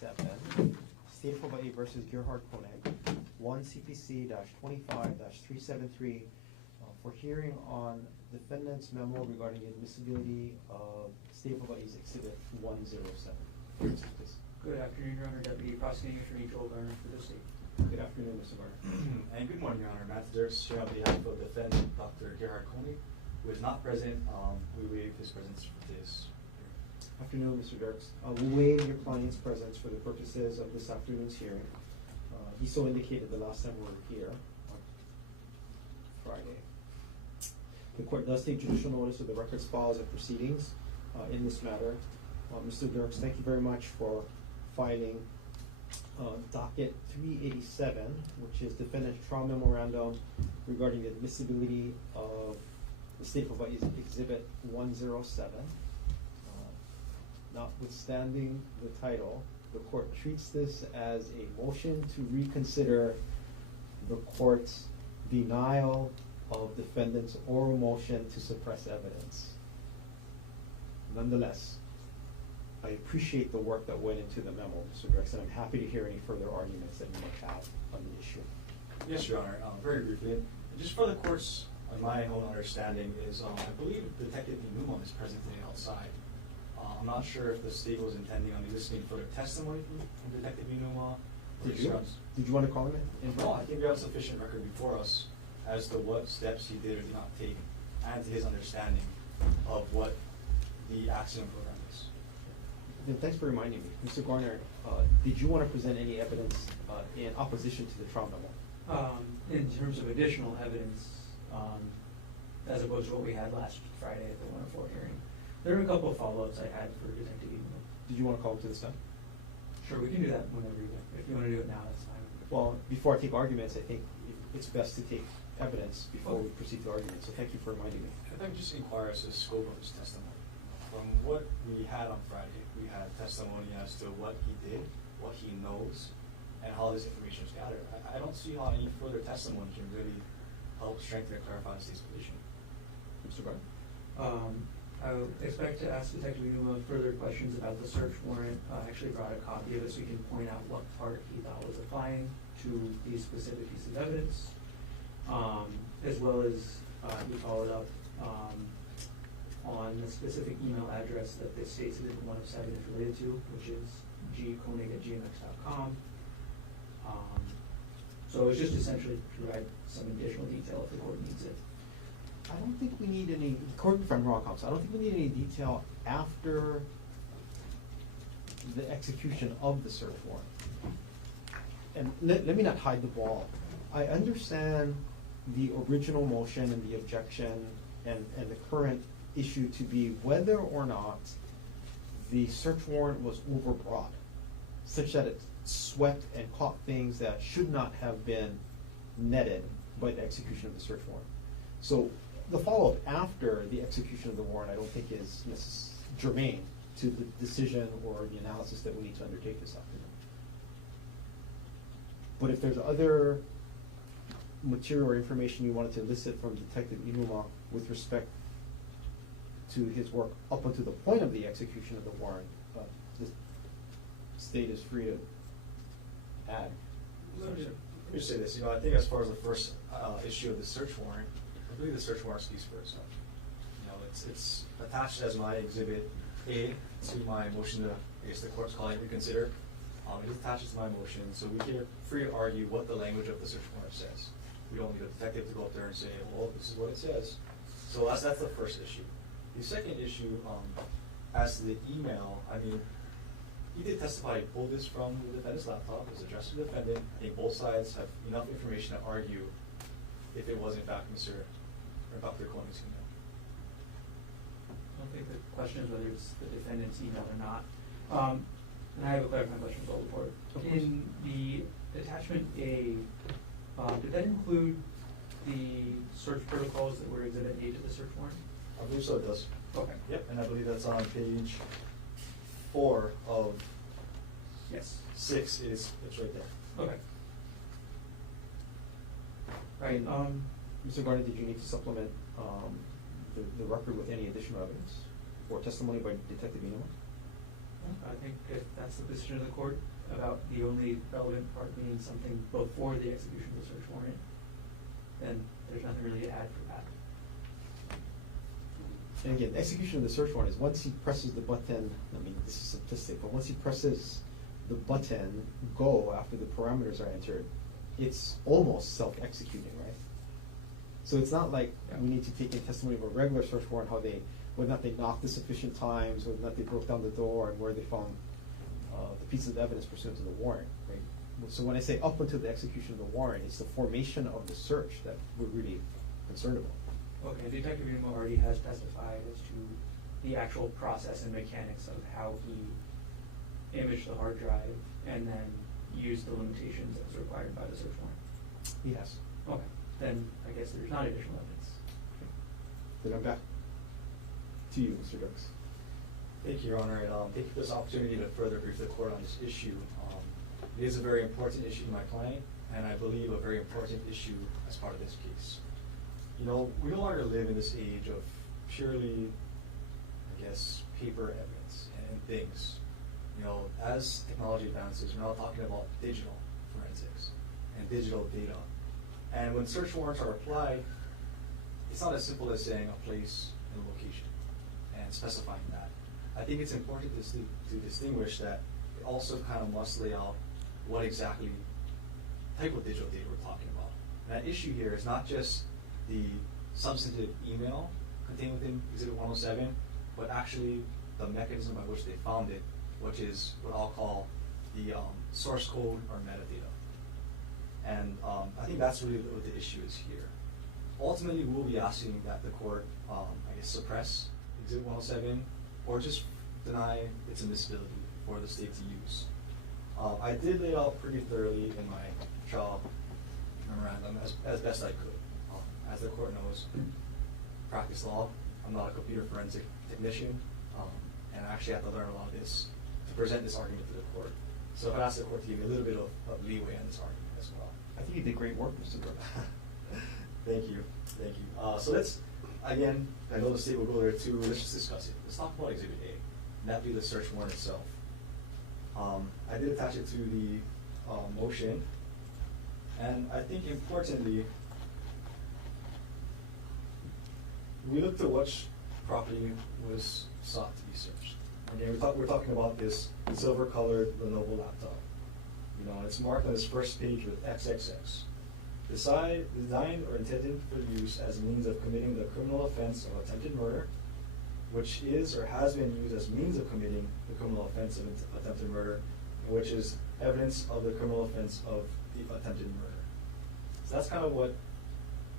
107, State of Hawaii versus Gerhardt Konig, 1 CPC-25-373, for hearing on defendant's memo regarding the admissibility of State of Hawaii's Exhibit 107. Good afternoon, Your Honor. Deputy Prosecuting Attorney Joel Garner for the state. Good afternoon, Mr. Garner. And good morning, Your Honor. Matt Dirks here on behalf of defendant Dr. Gerhardt Konig, who is not present. We waive his presence for this hearing. Afternoon, Mr. Dirks. We'll waive your client's presence for the purposes of this afternoon's hearing. He so indicated the last time we were here on Friday. The court does take judicial notice of the records, files, and proceedings in this matter. Mr. Dirks, thank you very much for filing docket 387, which is defendant's trial memorandum regarding the admissibility of the State of Hawaii's Exhibit 107. Notwithstanding the title, the court treats this as a motion to reconsider the court's denial of defendant's oral motion to suppress evidence. Nonetheless, I appreciate the work that went into the memo, Mr. Dirks, and I'm happy to hear any further arguments that you might have on the issue. Yes, Your Honor. Very briefly, just for the court's, my own understanding is, I believe Detective Inuma is present today outside. I'm not sure if the state was intending on listening for testimony from Detective Inuma. Did you want to call him in? No, I think we have sufficient record before us as to what steps he did or did not take, and to his understanding of what the accident program is. Then thanks for reminding me. Mr. Garner, did you want to present any evidence in opposition to the trial memo? In terms of additional evidence, as opposed to what we had last Friday at the 104 hearing, there are a couple of follow-ups I had for Detective Inuma. Did you want to call him to the stand? Sure, we can do that whenever you want. If you want to do it now, that's fine. Well, before I take arguments, I think it's best to take evidence before we proceed to arguments. So thank you for reminding me. I think just inquires the scope of his testimony. From what we had on Friday, we had testimony as to what he did, what he knows, and how this information was gathered. I don't see how any further testimony can really help strengthen and clarify the state's position. Mr. Garner? I would expect to ask Detective Inuma further questions about the search warrant. I actually brought a copy of it so he can point out what part he thought was applying to these specific pieces of evidence, as well as he followed up on the specific email address that the state's Exhibit 107 is related to, which is gkonig@gmx.com. So it's just essentially to provide some additional detail if the court needs it. I don't think we need any, correct me if I'm wrong, counsel, I don't think we need any detail after the execution of the search warrant. And let me not hide the ball. I understand the original motion and the objection and the current issue to be whether or not the search warrant was overbroad, such that it swept and caught things that should not have been netted by the execution of the search warrant. So the follow-up after the execution of the warrant I don't think is germane to the decision or the analysis that we need to undertake this afternoon. But if there's other material or information you wanted to elicit from Detective Inuma with respect to his work up until the point of the execution of the warrant, the state is free to add. Let me just say this. I think as far as the first issue of the search warrant, I believe the search warrant speaks for itself. It's attached as my Exhibit A to my motion to, I guess the court's calling it reconsider. It is attached to my motion, so we can free to argue what the language of the search warrant says. We don't need a detective to go up there and say, well, this is what it says. So that's the first issue. The second issue, as to the email, I mean, he did testify. He pulled this from the defendant's laptop. It was addressed to the defendant. I think both sides have enough information to argue if it was in fact Mr. or Dr. Konig's email. I don't think the question is whether it's the defendant's email or not. And I have a clarifying question for the board. In the attachment A, did that include the search protocols that were Exhibit A to the search warrant? I believe so, it does. Okay. Yep, and I believe that's on page 4 of 6. It's right there. Okay. Right. Mr. Garner, did you need to supplement the record with any additional evidence or testimony by Detective Inuma? I think if that's the position of the court about the only relevant part being something before the execution of the search warrant, then there's nothing really to add for that. And again, the execution of the search warrant is once he presses the button, I mean, this is simplistic, but once he presses the button go after the parameters are entered, it's almost self-executing, right? So it's not like we need to take in testimony of a regular search warrant, how they, whether or not they knocked the sufficient times, whether or not they broke down the door, and where they found the pieces of evidence pursuant to the warrant, right? So when I say up until the execution of the warrant, it's the formation of the search that we're really concerned about. Okay, Detective Uno already has testified as to the actual process and mechanics of how he imaged the hard drive and then used the limitations as required by the search warrant. Yes. Okay, then I guess there's not additional evidence. Then I'm back to you, Mr. Dux. Thank you, Your Honor, and thank you for this opportunity to further brief the court on this issue. It is a very important issue to my client, and I believe a very important issue as part of this case. You know, we no longer live in this age of purely, I guess, paper evidence and things. You know, as technology advances, we're now talking about digital forensics and digital data. And when search warrants are applied, it's not as simple as saying a place and location and specifying that. I think it's important to distinguish that it also kind of must lay out what exactly type of digital data we're talking about. And that issue here is not just the substantive email contained within Exhibit 107, but actually the mechanism by which they found it, which is what I'll call the source code or metadata. And I think that's really what the issue is here. Ultimately, we'll be asking that the court, I guess, suppress Exhibit 107 or just deny its admissibility for the state to use. I did lay it out pretty thoroughly in my trial memorandum as best I could. As the court knows, practice law, I'm not a computer forensic technician, and I actually have to learn a lot of this to present this argument to the court. So I've asked the court to give me a little bit of leeway on this argument as well. I think you did great work, Mr. Dux. Thank you, thank you. So let's, again, I know the state will go there too, let's just discuss it. Let's talk about Exhibit A, and that be the search warrant itself. I did attach it to the motion, and I think importantly, we looked at which property was sought to be searched. Again, we're talking about this silver-colored Lenovo laptop. You know, it's marked on this first page with XXX. Designed or intended for use as a means of committing the criminal offense of attempted murder, which is or has been used as means of committing the criminal offense of attempted murder, which is evidence of the criminal offense of the attempted murder. So that's kind of what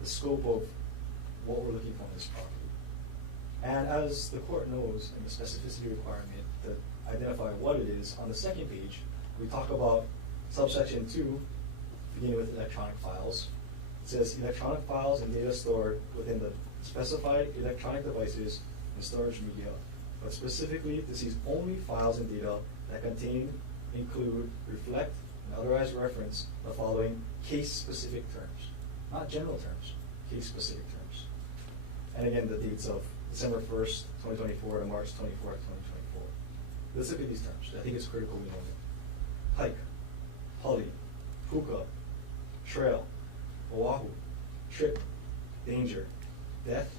the scope of what we're looking for in this property. And as the court knows in the specificity requirement to identify what it is, on the second page, we talk about subsection 2, beginning with electronic files. It says electronic files and data stored within the specified electronic devices and storage media, but specifically this is only files and data that contain, include, reflect, and otherwise reference the following case-specific terms. Not general terms, case-specific terms. And again, the dates of December 1st, 2024 to March 24th, 2024. Let's look at these terms. I think it's critical we know them. Hike, poly, puka, trail, oahu, trip, danger, death,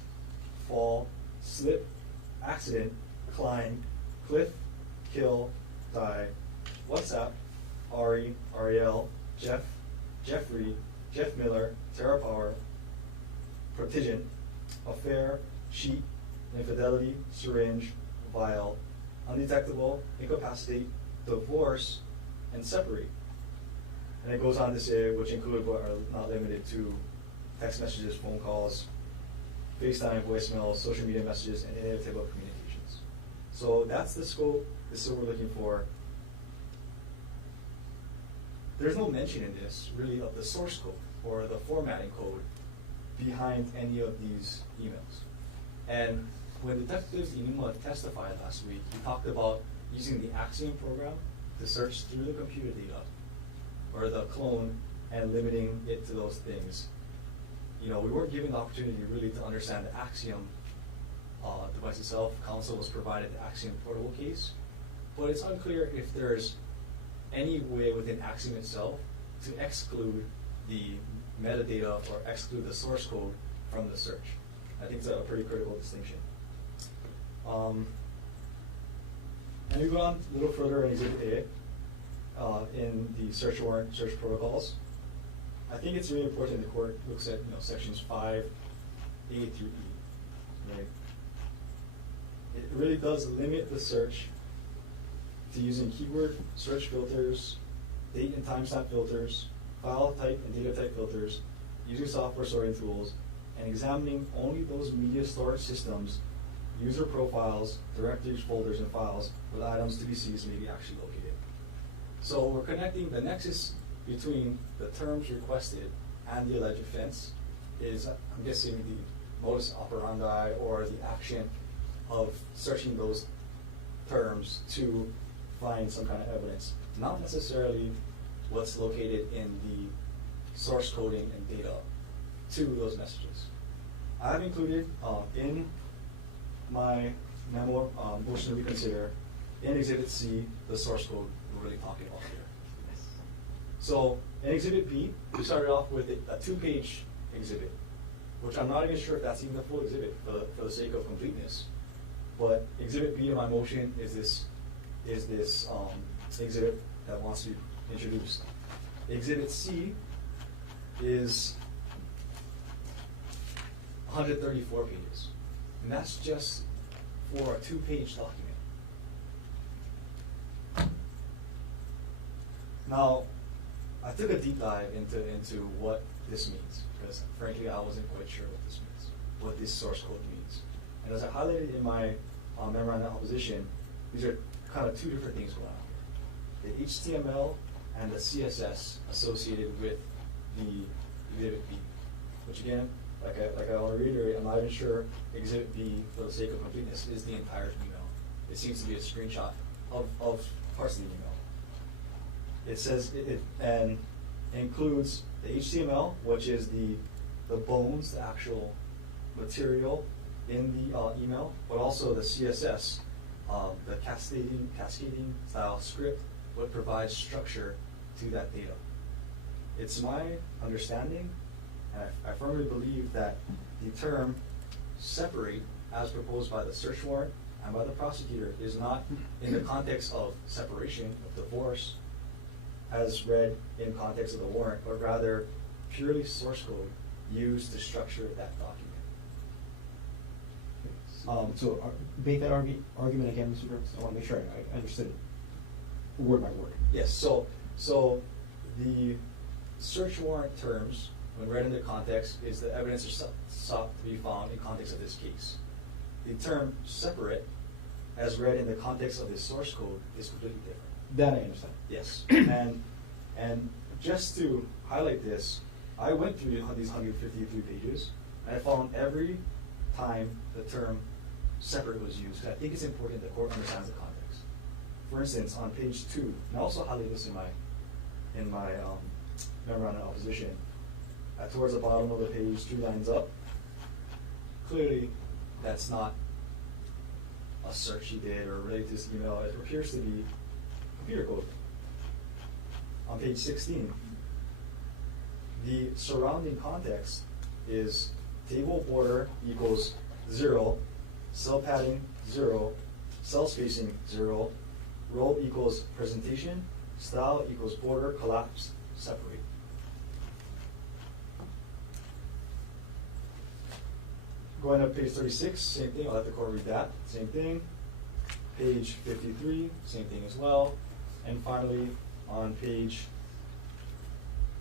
fall, slip, accident, climb, cliff, kill, die, WhatsApp, Ari, Ariel, Jeff, Jeffrey, Jeff Miller, Terra Power, Protigen, affair, cheat, infidelity, syringe, vial, undetectable, incapacitate, divorce, and separate. And it goes on to say, which include but are not limited to text messages, phone calls, FaceTime, voicemails, social media messages, and any other type of communications. So that's the scope. This is what we're looking for. There's no mention in this, really, of the source code or the formatting code behind any of these emails. And when Detective Inuma testified last week, he talked about using the Axiom program to search through the computer data or the clone and limiting it to those things. You know, we weren't given the opportunity really to understand the Axiom device itself. Counsel was provided the Axiom portable case, but it's unclear if there's any way within Axiom itself to exclude the metadata or exclude the source code from the search. I think it's a pretty critical distinction. And we go on a little further in Exhibit A, in the search warrant, search protocols. I think it's really important the court looks at sections 5A through E. Right? It really does limit the search to using keyword search filters, date and timestamp filters, file type and data type filters, using software sorting tools, and examining only those media storage systems, user profiles, directories, folders, and files with items to be seized may be actually located. So we're connecting the nexus between the terms requested and the alleged offense is, I'm guessing, the modus operandi or the action of searching those terms to find some kind of evidence, not necessarily what's located in the source coding and data to those messages. I have included in my memo motion to reconsider in Exhibit C the source code we're really talking about here. So in Exhibit B, we started off with a 2-page exhibit, which I'm not even sure if that's even a full exhibit for the sake of completeness. But Exhibit B to my motion is this exhibit that wants to be introduced. Exhibit C is 134 pages, and that's just for a 2-page document. Now, I took a deep dive into what this means, because frankly I wasn't quite sure what this means, what this source code means. And as I highlighted in my memorandum of opposition, these are kind of two different things going on here. The HTML and the CSS associated with the Exhibit B, which again, like I want to reiterate, I'm not even sure Exhibit B, for the sake of completeness, is the entire email. It seems to be a screenshot of parts of the email. It says it includes the HTML, which is the bones, the actual material in the email, but also the CSS, the cascading style script, what provides structure to that data. It's my understanding, and I firmly believe that the term separate, as proposed by the search warrant and by the prosecutor, is not in the context of separation, of divorce, as read in context of the warrant, but rather purely source code used to structure that document. So make that argument again, Mr. Brooks. I want to make sure I understood it word by word. Yes, so the search warrant terms, when read in the context, is the evidence is sought to be found in context of this case. The term separate, as read in the context of this source code, is completely different. That I understand. Yes, and just to highlight this, I went through these 153 pages, and I found every time the term separate was used. I think it's important the court understands the context. For instance, on page 2, and I also highlighted this in my memorandum of opposition, towards the bottom of the page, 3 lines up, clearly that's not a search he did or related to this email. It appears to be computer code. On page 16, the surrounding context is table border equals 0, cell padding 0, cell spacing 0, row equals presentation, style equals border, collapse, separate. Going up page 36, same thing, I'll let the court read that, same thing. Page 53, same thing as well. And finally, on page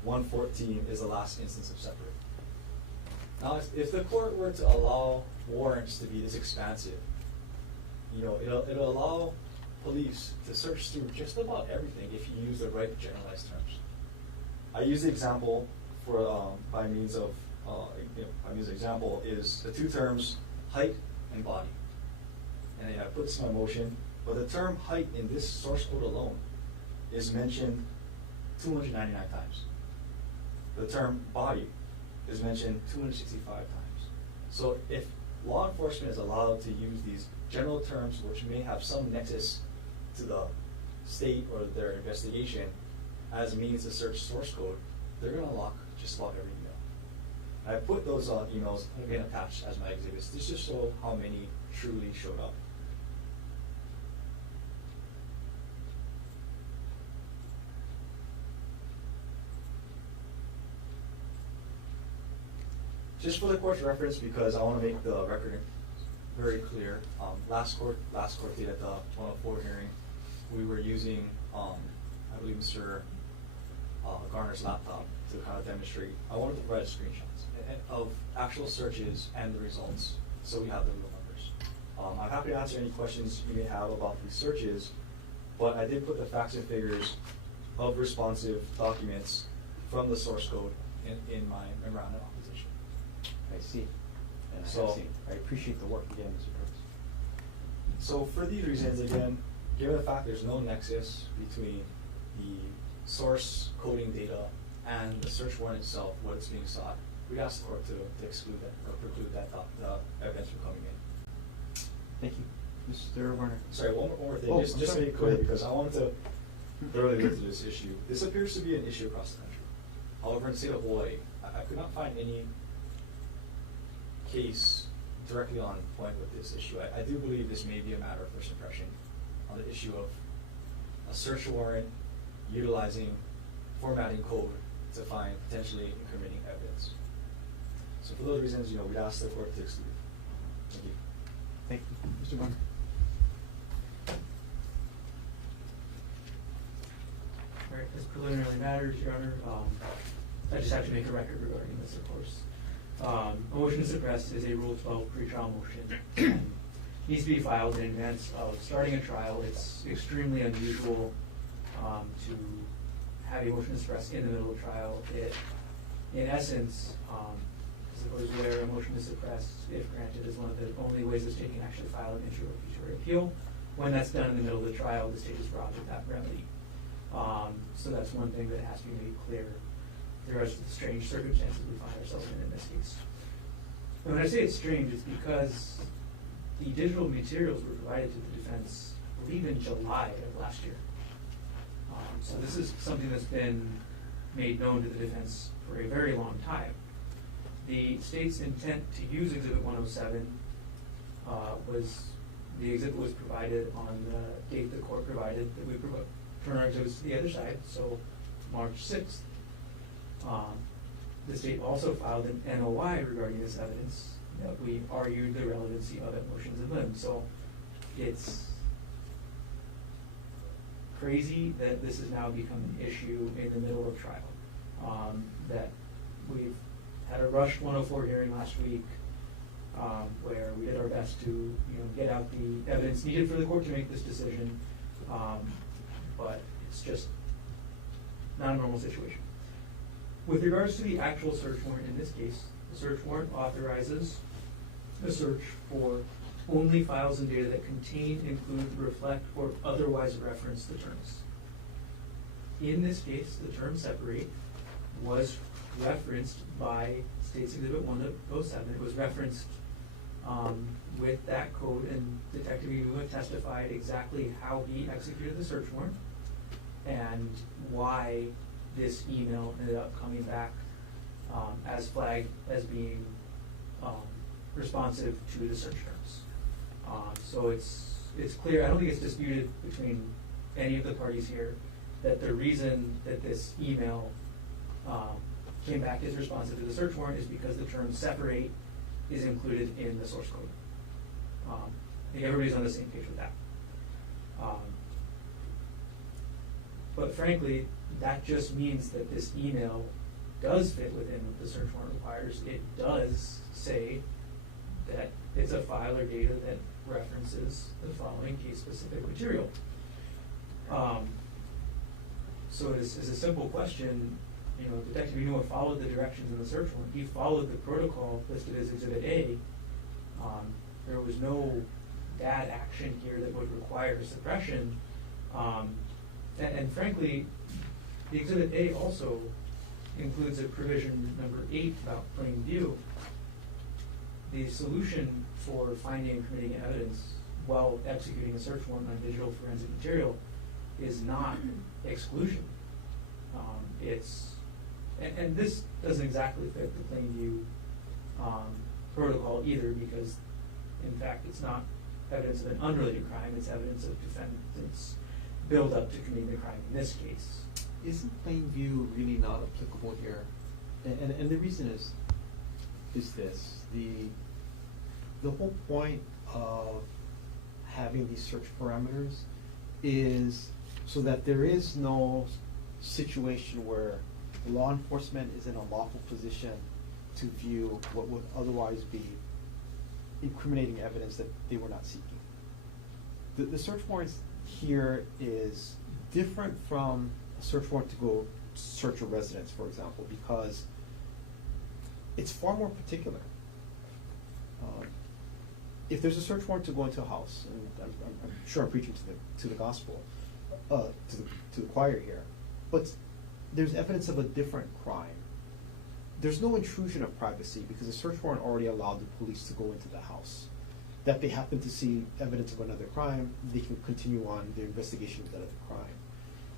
114 is the last instance of separate. Now, if the court were to allow warrants to be this expansive, it'll allow police to search through just about everything if you use the right generalized terms. I use the example for by means of example is the 2 terms height and body, and I put this in my motion. But the term height in this source code alone is mentioned 299 times. The term body is mentioned 265 times. So if law enforcement is allowed to use these general terms, which may have some nexus to the state or their investigation as a means to search source code, they're gonna just log every email. I put those emails again attached as my exhibits. This just show how many truly showed up. Just for the court's reference, because I want to make the record very clear, last court date at the 104 hearing, we were using, I believe, Mr. Garner's laptop to kind of demonstrate. I wanted to provide screenshots of actual searches and the results, so we have the real numbers. I'm happy to answer any questions you may have about these searches, but I did put the facts and figures of responsive documents from the source code in my memorandum of opposition. I see. And So- I appreciate the work again, Mr. Brooks. So for these reasons, again, given the fact there's no nexus between the source coding data and the search warrant itself, what it's being sought, we asked the court to exclude that or preclude that the evidence from coming in. Thank you. Mr. Warner. Sorry, one more thing, Oh, just I'm to sorry. make it Go clear, ahead. because I wanted to thoroughly look through this issue. This appears to be an issue across the country. However, in the state of Hawaii, I could not find any case directly on point with this issue. I do believe this may be a matter of first impression on the issue of a search warrant utilizing formatting code to find potentially incriminating evidence. So for those reasons, we'd ask the court to exclude. Thank you. Thank you. Mr. Warner. All right, as preliminary matters, Your Honor, I just have to make a record regarding this, of course. A motion to suppress is a Rule 12 pretrial motion. And needs to be filed in advance of starting a trial. It's extremely unusual to have a motion to suppress in the middle of trial. It, in essence, I suppose where a motion to suppress, if granted, is one of the only ways the state can actually file an interlocutory appeal. When that's done in the middle of the trial, the state is robbed of that remedy. So that's one thing that has to be made clear. There are strange circumstances we find ourselves in this case. And when I say it's strange, it's because the digital materials were provided to the defense, I believe, in July of last year. So this is something that's been made known to the defense for a very long time. The state's intent to use Exhibit 107 was, the exhibit was provided on the date the court provided that we turn our exhibits to the other side, so March 6th. The state also filed an NOI regarding this evidence that we argued the relevancy of it motions in limb. So it's crazy that this has now become an issue in the middle of trial. That we've had a rushed 104 hearing last week where we did our best to get out the evidence needed for the court to make this decision, but it's just not a normal situation. With regards to the actual search warrant in this case, the search warrant authorizes the search for only files and data that contain, include, reflect, or otherwise reference the terms. In this case, the term separate was referenced by State's Exhibit 107. It was referenced with that code, and Detective Iwua testified exactly how he executed the search warrant and why this email ended up coming back as flagged as being responsive to the search terms. So it's clear, I don't think it's disputed between any of the parties here, that the reason that this email came back as responsive to the search warrant is because the term separate is included in the source code. I think everybody's on the same page with that. But frankly, that just means that this email does fit within what the search warrant requires. It does say that it's a file or data that references the following case-specific material. So as a simple question, Detective Iwua followed the directions in the search warrant. He followed the protocol listed as Exhibit A. There was no bad action here that would require suppression. And frankly, the Exhibit A also includes a provision number 8 about plain view. The solution for finding and committing evidence while executing a search warrant on digital forensic material is not exclusion. And this doesn't exactly fit the Plainview protocol either, because in fact it's not evidence of an unrelated crime, it's evidence of defendant's build up to committing the crime in this case. Isn't Plainview really not applicable here? And the reason is this: the whole point of having these search parameters is so that there is no situation where law enforcement is in a lawful position to view what would otherwise be incriminating evidence that they were not seeking. The search warrants here is different from a search warrant to go search a residence, for example, because it's far more particular. If there's a search warrant to go into a house, and I'm sure I'm preaching to the gospel, to the choir here, but there's evidence of a different crime. There's no intrusion of privacy because the search warrant already allowed the police to go into the house. That they happen to see evidence of another crime, they can continue on their investigation of that other crime.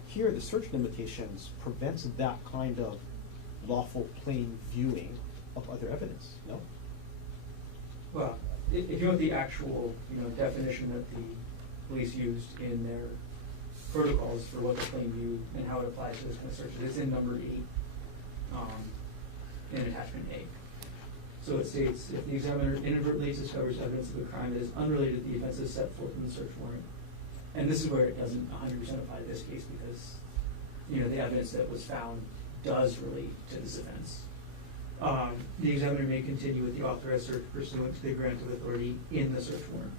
Here, the search limitations prevents that kind of lawful plain viewing of other evidence, no? Well, if you want the actual, definition that the police used in their protocols for what the Plainview and how it applies to this kind of search, it's in number 8, in attachment A. So it states, if the examiner inadvertently discovers evidence of a crime that is unrelated to the offenses set forth in the search warrant, and this is where it doesn't 100% apply to this case because, the evidence that was found does relate to this offense. The examiner may continue with the authorized search pursuant to the grant of authority in the search warrant.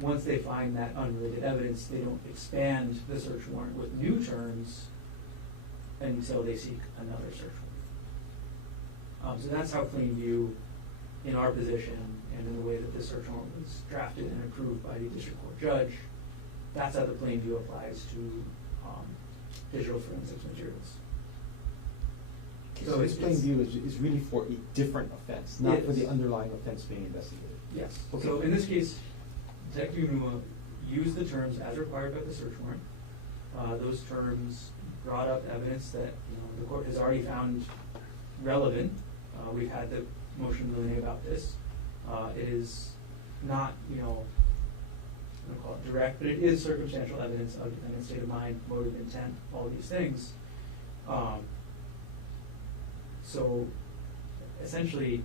Once they find that unrelated evidence, they don't expand the search warrant with new terms until they seek another search warrant. So that's how Plainview, in our position, and in the way that this search warrant was drafted and approved by the district court judge, that's how the Plainview applies to digital forensics materials. So this Plainview is really for a different offense, not for the underlying offense being investigated. Yes. Okay. So in this case, Detective Unuma used the terms as required by the search warrant. Those terms brought up evidence that the court has already found relevant. We've had the motion really about this. It is not, I'm going to call it direct, but it is circumstantial evidence of defendant's state of mind, motive, intent, all these things. So essentially,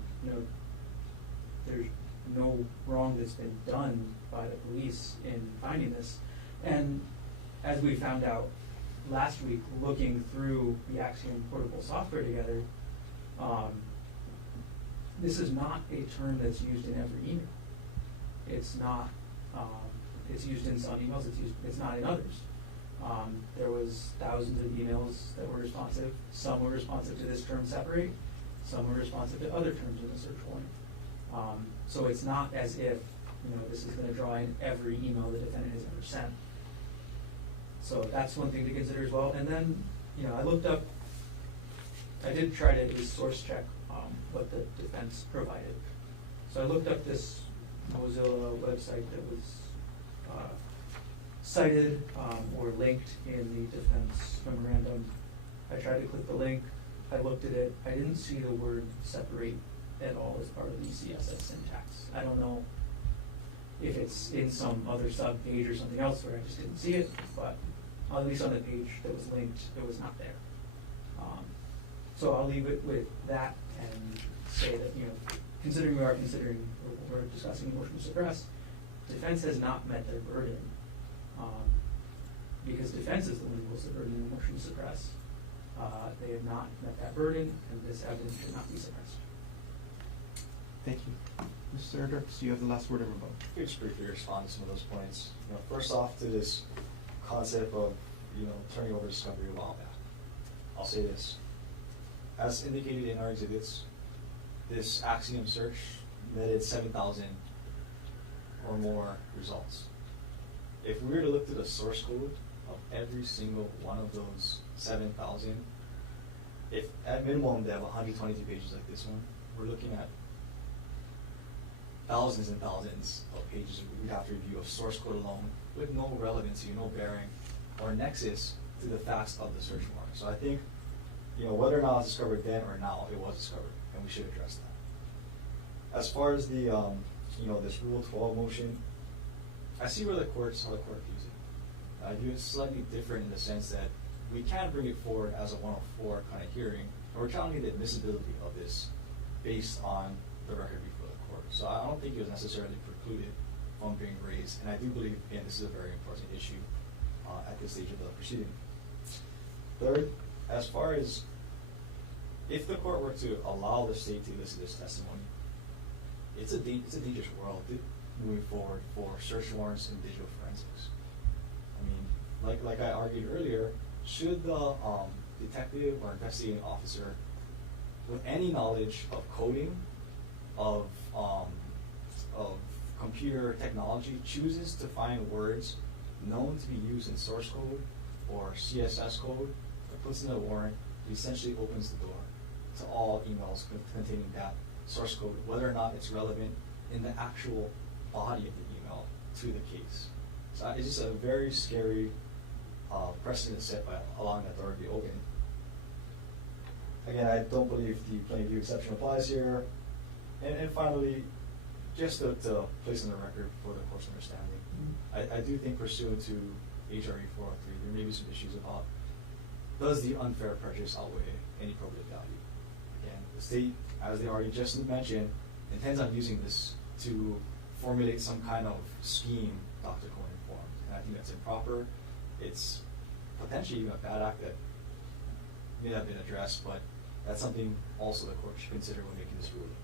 there's no wrong that's been done by the police in finding this. And as we found out last week, looking through the Axiom portable software together, this is not a term that's used in every email. It's not. It's used in some emails. It's not in others. There was thousands of emails that were responsive. Some were responsive to this term separate. Some were responsive to other terms in the search warrant. So it's not as if this is going to draw in every email the defendant has ever sent. So that's one thing to consider as well. And then I looked up. I did try to at least source check what the defense provided. So I looked up this Mozilla website that was cited or linked in the defense memorandum. I tried to click the link. I looked at it. I didn't see the word separate at all as part of the CSS syntax. I don't know if it's in some other sub-page or something else where I just didn't see it, but at least on the page that was linked, it was not there. So I'll leave it with that and say that, considering we're discussing motion to suppress, defense has not met their burden because defense is the one who was the burden in the motion to suppress. They have not met that burden, and this evidence should not be suppressed. Thank you. Mr. Dirks, you have the last word, everybody. Let me just briefly respond to some of those points. First off, to this concept of turning over discovery a while back. I'll say this. As indicated in our exhibits, this Axiom search netted 7,000 or more results. If we were to look to the source code of every single one of those 7,000, if at minimum they have 122 pages like this one, we're looking at thousands and thousands of pages we'd have to review of source code alone with no relevancy, no bearing, or nexus to the facts of the search warrant. So I think, whether or not it was discovered then or now, it was discovered, and we should address that. As far as the, this Rule 12 motion, I see how the court views it. I view it slightly different in the sense that we can bring it forward as a 104 kind of hearing, and we're challenging the admissibility of this based on the record before the court. So I don't think it was necessarily precluded from being raised, and I do believe, again, this is a very important issue at this stage of the proceeding. Third, as far as if the court were to allow the state to elicit this testimony, it's a dangerous world moving forward for search warrants and digital forensics. I mean, like I argued earlier, should the detective or investigating officer with any knowledge of coding, of computer technology, chooses to find words known to be used in source code or CSS code, or puts in a warrant, he essentially opens the door to all emails containing that source code, whether or not it's relevant in the actual body of the email to the case. So it's just a very scary precedent set by allowing that door to be open. Again, I don't believe the plain view exception applies here. And finally, just to place on the record for the court's understanding, I do think pursuant to HRE 403, there may be some issues about, does the unfair prejudice outweigh any probative value? Again, the state, as they already just mentioned, intends on using this to formulate some kind of scheme Dr. Konig formed. And I think that's improper. It's potentially even a bad act that may not have been addressed, but that's something also the court should consider when making this ruling.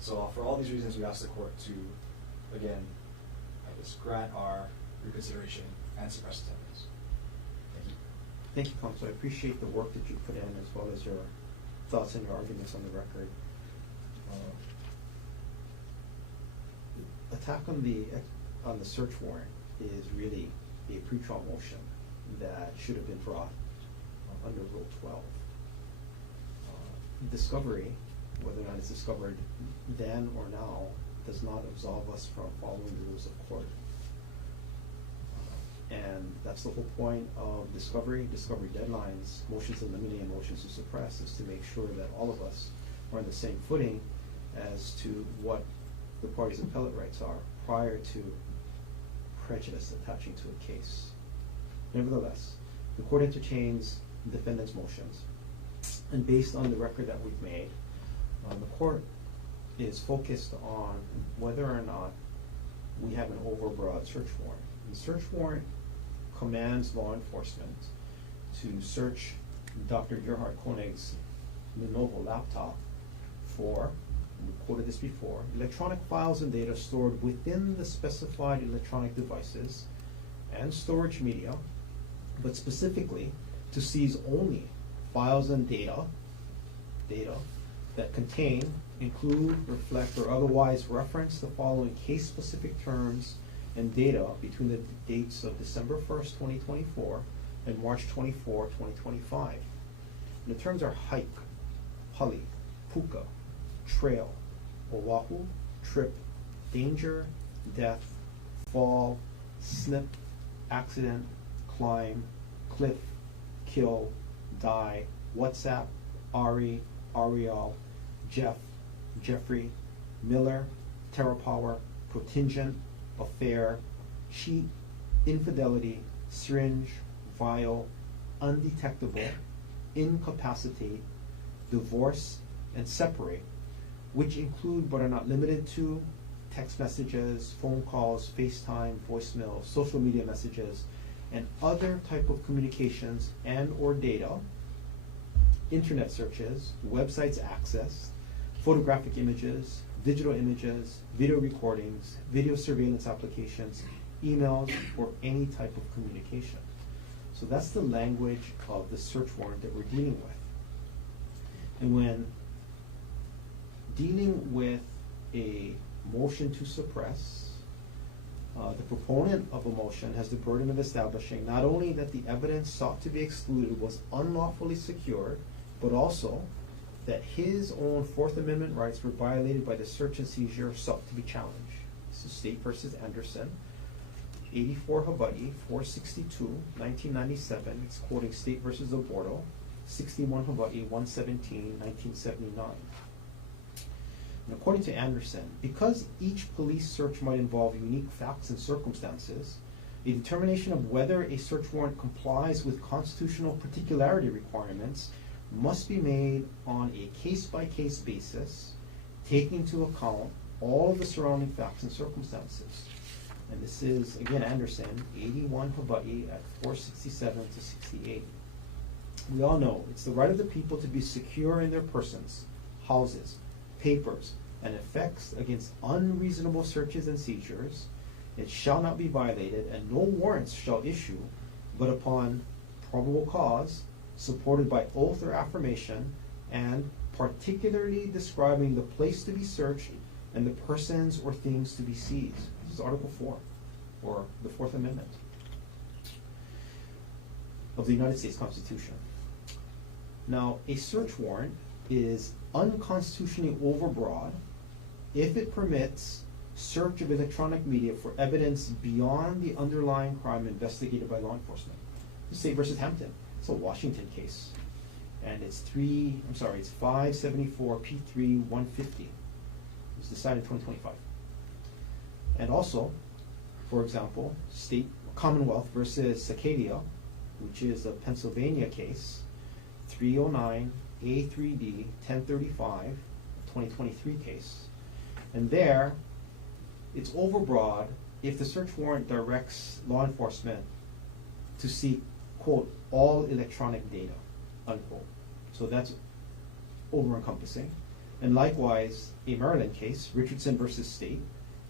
So for all these reasons, we ask the court to, again, grant our reconsideration and suppress the evidence. Thank you. Thank you, Counsel. I appreciate the work that you put in, as well as your thoughts and your arguments on the record. Attack on the search warrant is really a pretrial motion that should have been brought under Rule 12. Discovery, whether or not it's discovered then or now, does not absolve us from following the rules of court. And that's the whole point of discovery deadlines, motions to eliminate and motions to suppress, is to make sure that all of us are on the same footing as to what the party's appellate rights are prior to prejudice attaching to a case. Nevertheless, the court entertains the defendant's motions, and based on the record that we've made, the court is focused on whether or not we have an overbroad search warrant. The search warrant commands law enforcement to search Dr. Gerhardt Konig's Lenovo laptop for, we quoted this before, electronic files and data stored within the specified electronic devices and storage media, but specifically to seize only files and data that contain, include, reflect, or otherwise reference the following case-specific terms and data between the dates of December 1st, 2024 and March 24, 2025. And the terms are hike, huli, puka, trail, oahu, trip, danger, death, fall, slip, accident, climb, cliff, kill, die, WhatsApp, Ari, Ariel, Jeff, Jeffrey, Miller, TerraPower, Protingent, Affair, Cheat, Infidelity, Syringe, Vial, Undetectable, Incapacitate, Divorce, and Separate, which include but are not limited to text messages, phone calls, FaceTime, voicemail, social media messages, and other type of communications and or data, internet searches, websites accessed, photographic images, digital images, video recordings, video surveillance applications, emails, or any type of communication. So that's the language of the search warrant that we're dealing with. And when dealing with a motion to suppress, the proponent of a motion has the burden of establishing not only that the evidence sought to be excluded was unlawfully secured, but also that his own Fourth Amendment rights were violated by the search and seizure sought to be challenged. This is State versus Anderson, 84 Hawaii, 462, 1997. It's quoting State versus Oborto, 61 Hawaii, 117, 1979. And according to Anderson, because each police search might involve unique facts and circumstances, a determination of whether a search warrant complies with constitutional particularity requirements must be made on a case-by-case basis, taking into account all of the surrounding facts and circumstances. And this is, again, Anderson, 81 Hawaii at 467 to 68. We all know it's the right of the people to be secure in their persons, houses, papers, and effects against unreasonable searches and seizures. It shall not be violated, and no warrants shall issue but upon probable cause, supported by oath or affirmation, and particularly describing the place to be searched and the persons or things to be seized. This is Article 4, or the Fourth Amendment of the United States Constitution. Now, a search warrant is unconstitutionally overbroad if it permits search of electronic media for evidence beyond the underlying crime investigated by law enforcement. State versus Hampton. It's a Washington case, and it's 574 P3 150. It was decided in 2025. And also, for example, State Commonwealth versus Sacadia, which is a Pennsylvania case, 309 A3D 1035, 2023 case. And there, it's overbroad if the search warrant directs law enforcement to seek, quote, all electronic data, unquote. So that's over-encompassing. And likewise, a Maryland case, Richardson versus State,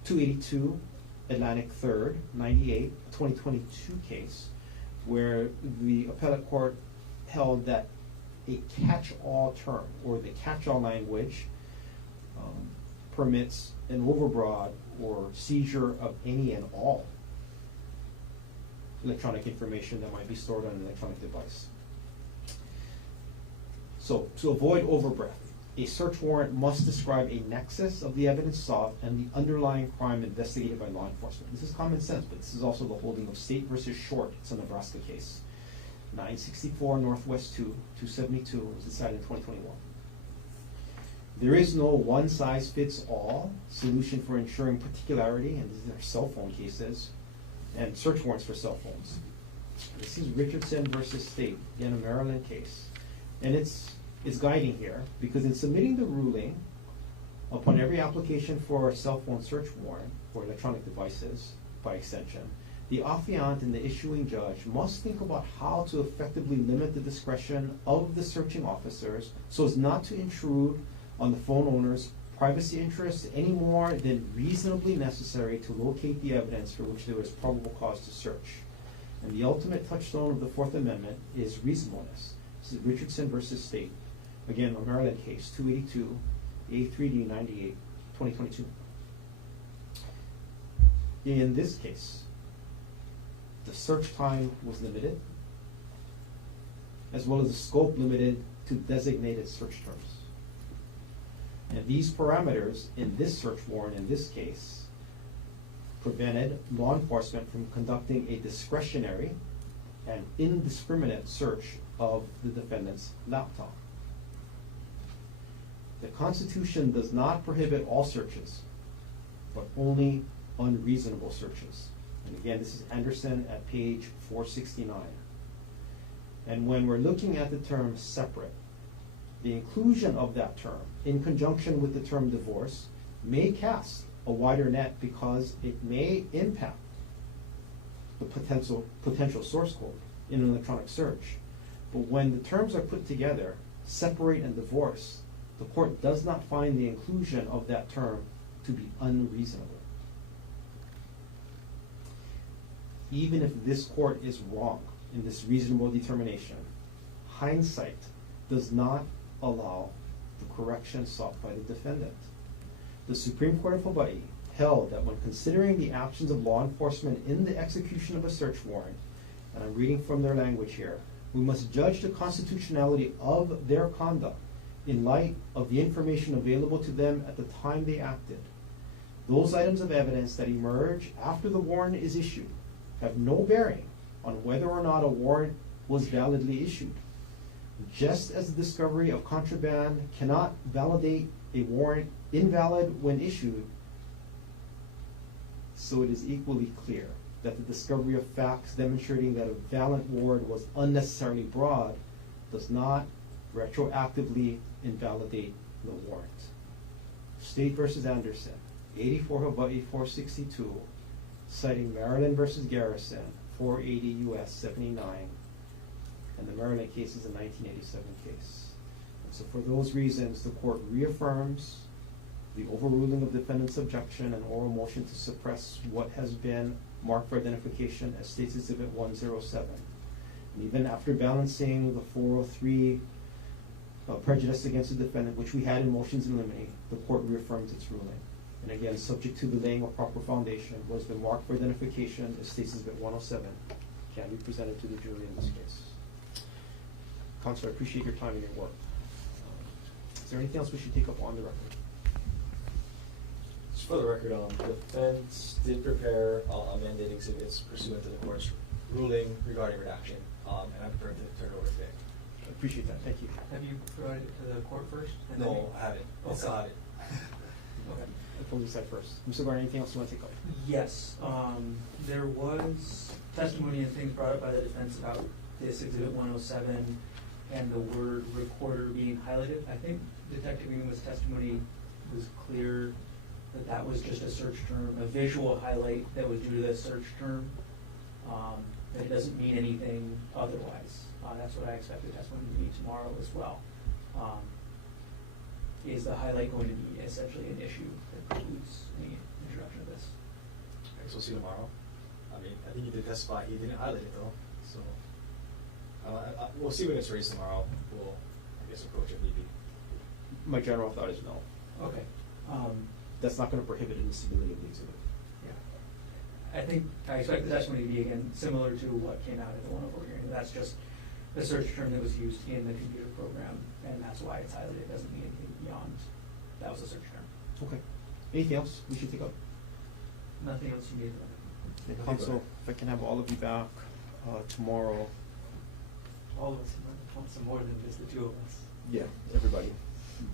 282 Atlantic 3rd, 98, 2022 case, where the appellate court held that a catch-all term, or the catch-all language, permits an overbroad or seizure of any and all electronic information that might be stored on an electronic device. So, to avoid overbreadth, a search warrant must describe a nexus of the evidence sought and the underlying crime investigated by law enforcement. This is common sense, but this is also the holding of State versus Short. It's a Nebraska case. 964 Northwest 2, 272, was decided in 2021. There is no one-size-fits-all solution for ensuring particularity, and these are cell phone cases, and search warrants for cell phones. This is Richardson versus State, again a Maryland case. And it's guiding here, because in submitting the ruling upon every application for a cell phone search warrant for electronic devices, by extension, the affiant and the issuing judge must think about how to effectively limit the discretion of the searching officers so as not to intrude on the phone owner's privacy interests any more than reasonably necessary to locate the evidence for which there was probable cause to search. And the ultimate touchstone of the Fourth Amendment is reasonableness. This is Richardson versus State. Again, a Maryland case, 282, A3D 98, 2022. In this case, the search time was limited, as well as the scope limited to designated search terms. And these parameters in this search warrant, in this case, prevented law enforcement from conducting a discretionary and indiscriminate search of the defendant's laptop. The Constitution does not prohibit all searches, but only unreasonable searches. And again, this is Anderson at page 469. And when we're looking at the term separate, the inclusion of that term in conjunction with the term divorce may cast a wider net because it may impact the potential source code in an electronic search. But when the terms are put together, separate and divorce, the court does not find the inclusion of that term to be unreasonable. Even if this court is wrong in this reasonable determination, hindsight does not allow the correction sought by the defendant. The Supreme Court of Hawaii held that when considering the actions of law enforcement in the execution of a search warrant, and I'm reading from their language here, we must judge the constitutionality of their conduct in light of the information available to them at the time they acted. Those items of evidence that emerge after the warrant is issued have no bearing on whether or not a warrant was validly issued. Just as the discovery of contraband cannot validate a warrant invalid when issued, so it is equally clear that the discovery of facts demonstrating that a valid warrant was unnecessarily broad does not retroactively invalidate the warrant. State versus Anderson, 84 Hawaii 462, citing Maryland versus Garrison, 480 U.S. 79, and the Maryland case is a 1987 case. And so for those reasons, the court reaffirms the overruling of defendant's objection and oral motion to suppress what has been marked for identification as State's Exhibit 107. And even after balancing the 403 prejudice against the defendant, which we had in motions in limine, the court reaffirms its ruling. And again, subject to the laying of proper foundation, what has been marked for identification as State's Exhibit 107 can be presented to the jury in this case. Counselor, I appreciate your time and your work. Is there anything else we should take up on the record? Just for the record, the defense did prepare amended exhibits pursuant to the court's ruling regarding redaction, and I'm prepared to turn it over today. I appreciate that, thank you. Have you provided it to the court first? and then No, you- I haven't. I still Okay. have it. Okay. The police side first. Mr. Garner, anything else you want to take up? Yes, there was testimony and things brought up by the defense about this Exhibit 107 and the word recorder being highlighted. I think Detective Greenwood's testimony was clear that that was just a search term, a visual highlight that was due to the search term. That it doesn't mean anything otherwise. That's what I expect the testimony to be tomorrow as well. Is the highlight going to be essentially an issue that precludes any introduction of this? I guess we'll see tomorrow. I mean, I think he did testify. He didn't highlight it though, so we'll see when it's raised tomorrow. We'll, I guess, approach it maybe. My general thought is no. Okay. That's not going to prohibit admissibility of the exhibit. Yeah. I expect the testimony to be, again, similar to what came out at the 104 hearing. That's just the search term that was used in the computer program, and that's why it's highlighted. It doesn't mean anything beyond that was a search term. Okay. Anything else we should take up? Nothing else you need. Okay, Counsel, if I can have all of you back tomorrow. All of us, some more than just the two of us. Yeah, everybody.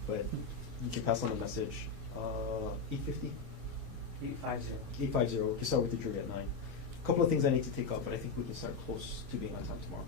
But you can pass on the message. 8:50? 850. 850. We can start with the jury at 9. A couple of things I need to take up, but I think we can start close to being on time tomorrow.